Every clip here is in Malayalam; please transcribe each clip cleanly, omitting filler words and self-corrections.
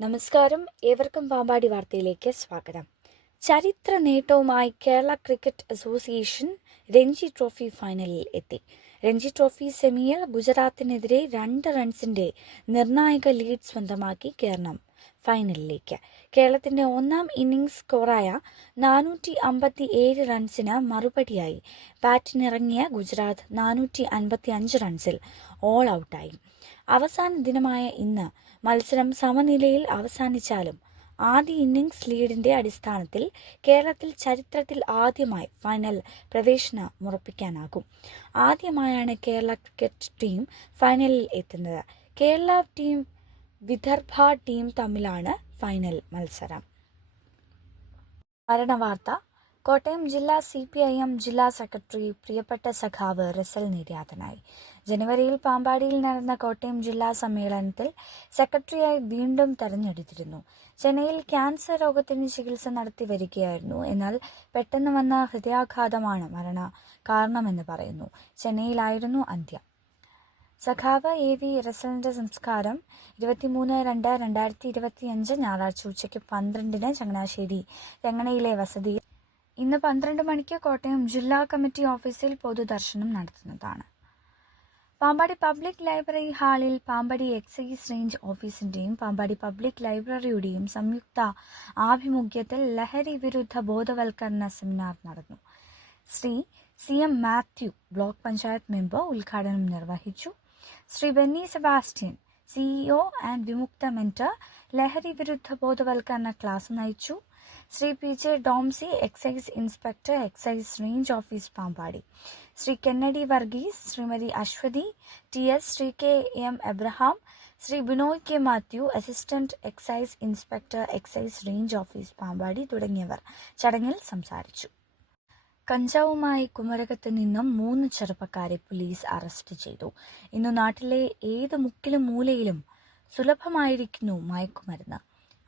നമസ്കാരം, ഏവർക്കും പാമ്പാടി വാർത്തയിലേക്ക് സ്വാഗതം. ചരിത്ര നേട്ടവുമായി Kerala cricket association Ranji trophy ഫൈനലിൽ എത്തി. രഞ്ജി ട്രോഫി സെമിയിൽ ഗുജറാത്തിനെതിരെ 2 റൺസിന്റെ നിർണായക ലീഡ് സ്വന്തമാക്കി കേരളം ഫൈനലിലേക്ക്. കേരളത്തിന്റെ ഒന്നാം ഇന്നിംഗ്സ് സ്കോറായ 457 റൺസിന് മറുപടിയായി ബാറ്റിനിറങ്ങിയ ഗുജറാത്ത് 455 റൺസിൽ ഓൾ ഔട്ടായി. അവസാന ദിനമായ ഇന്ന് മത്സരം സമനിലയിൽ അവസാനിച്ചാലും ആദ്യ ഇന്നിംഗ്സ് ലീഡിന്റെ അടിസ്ഥാനത്തിൽ കേരളത്തിൽ ചരിത്രത്തിൽ ആദ്യമായി ഫൈനൽ പ്രവേശനം ഉറപ്പിക്കാനാകും. ആദ്യമായാണ് കേരള ക്രിക്കറ്റ് ടീം ഫൈനലിൽ എത്തുന്നത്. കേരള ടീം വിദർഭ ടീം തമ്മിലാണ് ഫൈനൽ മത്സരം. മരണവാർത്ത. കോട്ടയം ജില്ലാ CPIM ജില്ലാ സെക്രട്ടറി പ്രിയപ്പെട്ട സഖാവ് റസൽ നിര്യാതനായി. ജനുവരിയിൽ പാമ്പാടിയിൽ നടന്ന കോട്ടയം ജില്ലാ സമ്മേളനത്തിൽ സെക്രട്ടറിയായി വീണ്ടും തെരഞ്ഞെടുത്തിരുന്നു. ചെന്നൈയിൽ ക്യാൻസർ രോഗത്തിന് ചികിത്സ നടത്തി വരികയായിരുന്നു. എന്നാൽ പെട്ടെന്ന് വന്ന ഹൃദയാഘാതമാണ് മരണ കാരണമെന്ന് പറയുന്നു. ചെന്നൈയിലായിരുന്നു അന്ത്യം. സഖാവ് AV റസലിന്റെ സംസ്കാരം 23/2/2025 ഞായറാഴ്ച ഉച്ചയ്ക്ക് 12-ന് ചങ്ങനാശ്ശേരി തെങ്ങണയിലെ വസതിയിൽ ഇന്ന് 12 മണിക്ക് കോട്ടയം ജില്ലാ കമ്മിറ്റി ഓഫീസിൽ പൊതുദർശനം നടത്തുന്നതാണ്. പാമ്പാടി പബ്ലിക് ലൈബ്രറി ഹാളിൽ പാമ്പാടി എക്സൈസ് റേഞ്ച് ഓഫീസിന്റെയും പാമ്പാടി പബ്ലിക് ലൈബ്രറിയുടെയും സംയുക്ത ആഭിമുഖ്യത്തിൽ ലഹരി വിരുദ്ധ ബോധവൽക്കരണ സെമിനാർ നടന്നു. Shri CM Mathew block panchayat member ഉദ്ഘാടനം നിർവഹിച്ചു. ശ്രീ ബെന്നി സെബാസ്റ്റ്യൻ CEO ആൻഡ് വിമുക്ത മെന്റർ ലഹരി വിരുദ്ധ ബോധവൽക്കരണ ക്ലാസ് നയിച്ചു. Shri PJ Domsy excise inspector excise range office Pampady, Shri Kennedy Varghese, Shrimati Aswathy TS, Shri KM Abraham, Shri Binoy K Mathew assistant excise inspector excise range office Pampady തുടങ്ങിയവർ ചടങ്ങിൽ സംസാരിച്ചു. കഞ്ചാവുമായി കുമരകത്ത് നിന്നും 3 ചെറുപ്പക്കാരെ പോലീസ് അറസ്റ്റ് ചെയ്തു. ഇന്നു നാട്ടിലെ ഏത് മുക്കിലും മൂലയിലും സുലഭമായിരിക്കുന്നു മയക്കുമരുന്ന്.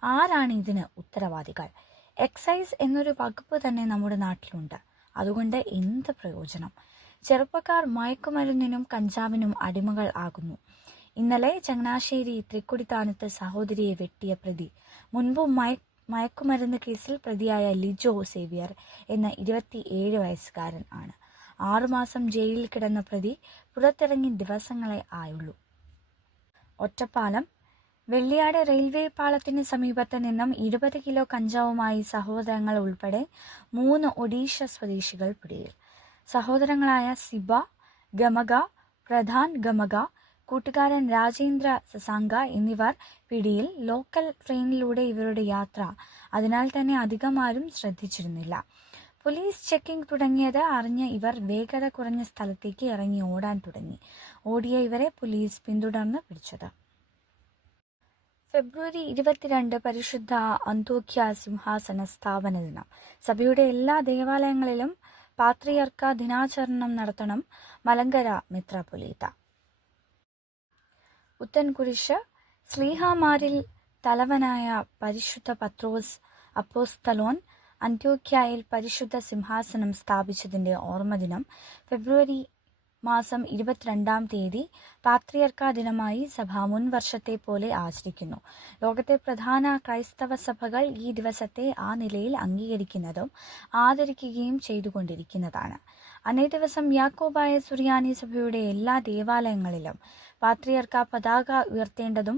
ആരാണ് ഇതിന് ഉത്തരവാദികൾ? എക്സൈസ് എന്നൊരു വകുപ്പ് തന്നെ നമ്മുടെ നാട്ടിലുണ്ട്. അതുകൊണ്ട് എന്ത് പ്രയോജനം? ചെറുപ്പക്കാർ മയക്കുമരുന്നിനും കഞ്ചാവിനും അടിമകൾ ആകുന്നു. ഇന്നലെ ചങ്ങനാശ്ശേരി തൃക്കൊടിത്താനത്ത് സഹോദരിയെ വെട്ടിയ പ്രതി മുൻപും മയക്കുമരുന്ന് കേസിൽ പ്രതിയായ ലിജോ സേവ്യർ എന്ന 27 വയസ്സുകാരൻ ആണ്. 6 മാസം ജയിലിൽ കിടന്ന പ്രതി പുറത്തിറങ്ങി ദിവസങ്ങളെ ആയുള്ളൂ. ഒറ്റപ്പാലം വെള്ളിയാട് റെയിൽവേ പാളത്തിന് സമീപത്ത് നിന്നും 20 കിലോ കഞ്ചാവുമായി സഹോദരങ്ങൾ ഉൾപ്പെടെ 3 ഒഡീഷ സ്വദേശികൾ പിടിയിൽ. സഹോദരങ്ങളായ സിബ ഗമക, പ്രധാൻ ഗമക, കൂട്ടുകാരൻ രാജേന്ദ്ര സസാങ്ക എന്നിവർ പിടിയിൽ. ലോക്കൽ ട്രെയിനിലൂടെ ഇവരുടെ യാത്ര, അതിനാൽ തന്നെ അധികമാരും ശ്രദ്ധിച്ചിരുന്നില്ല. പോലീസ് ചെക്കിംഗ് തുടങ്ങിയത് അറിഞ്ഞ ഇവർ വേഗത കുറഞ്ഞ സ്ഥലത്തേക്ക് ഇറങ്ങി ഓടാൻ തുടങ്ങി. ഓടിയ ഇവരെ പോലീസ് പിന്തുടർന്ന് പിടിച്ചത്. ഫെബ്രുവരി 22 പരിശുദ്ധ അന്തോഖ്യ സിംഹാസന സ്ഥാപന ദിനം. സഭയുടെ എല്ലാ ദേവാലയങ്ങളിലും പാത്രിയർക്ക ദിനാചരണം നടത്തണം. മലങ്കര മെത്രാപ്പൊലീത്ത. പുത്തൻകുരിശ് ശ്ലീഹാമാരിൽ തലവനായ പരിശുദ്ധ പത്രോസ് അപ്പോസ്തലോൻ അന്ത്യോഖ്യയിൽ പരിശുദ്ധ സിംഹാസനം സ്ഥാപിച്ചതിന്റെ ഓർമ്മദിനം ഫെബ്രുവരി മാസം 22-ാം തീയതി പാത്രിയർക്ക ദിനമായി സഭ മുൻ വർഷത്തെ പോലെ ആചരിക്കുന്നു. ലോകത്തെ പ്രധാന ക്രൈസ്തവ സഭകൾ ഈ ദിവസത്തെ ആ നിലയിൽ അംഗീകരിക്കുന്നതും ആദരിക്കുകയും ചെയ്തുകൊണ്ടിരിക്കുന്നതാണ്. അന്നേ ദിവസം യാക്കോബായ സുറിയാനി സഭയുടെ എല്ലാ ദേവാലയങ്ങളിലും പാത്രിയർക്ക പതാക ഉയർത്തേണ്ടതും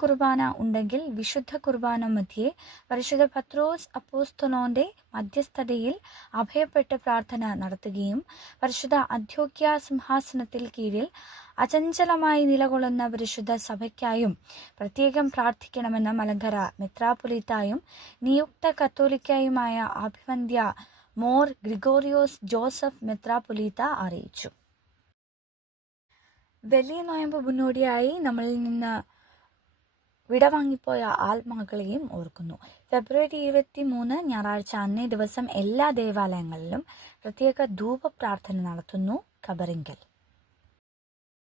കുർബാന ഉണ്ടെങ്കിൽ വിശുദ്ധ കുർബാന മധ്യേ പരിശുദ്ധ പത്രോസ് അപ്പോസ്തലോന്റെ മധ്യസ്ഥതയിൽ അഭയപ്പെട്ട് പ്രാർത്ഥന നടത്തുകയും പരിശുദ്ധ അന്ത്യോഖ്യ സിംഹാസനത്തിൽ കീഴിൽ അചഞ്ചലമായി നിലകൊള്ളുന്ന പരിശുദ്ധ സഭയ്ക്കായും പ്രത്യേകം പ്രാർത്ഥിക്കണമെന്ന് മലങ്കര മെത്രാപ്പൊലീത്തായും നിയുക്ത കത്തോലിക്കായുമായ അഭിവന്ദ്യ മോർ ഗ്രിഗോറിയോസ് ജോസഫ് മെത്രാപ്പൊലീത്ത അറിയിച്ചു. വലിയ നോയമ്പ് മുന്നോടിയായി നമ്മളിൽ നിന്ന് വിടവാങ്ങിപ്പോയ ആത്മാക്കളെയും ഓർക്കുന്നു. ഫെബ്രുവരി 23 ഞായറാഴ്ച അന്നേ ദിവസം എല്ലാ ദേവാലയങ്ങളിലും പ്രത്യേക ധൂപ പ്രാർത്ഥന നടത്തുന്നു. ഖബറിങ്കൽ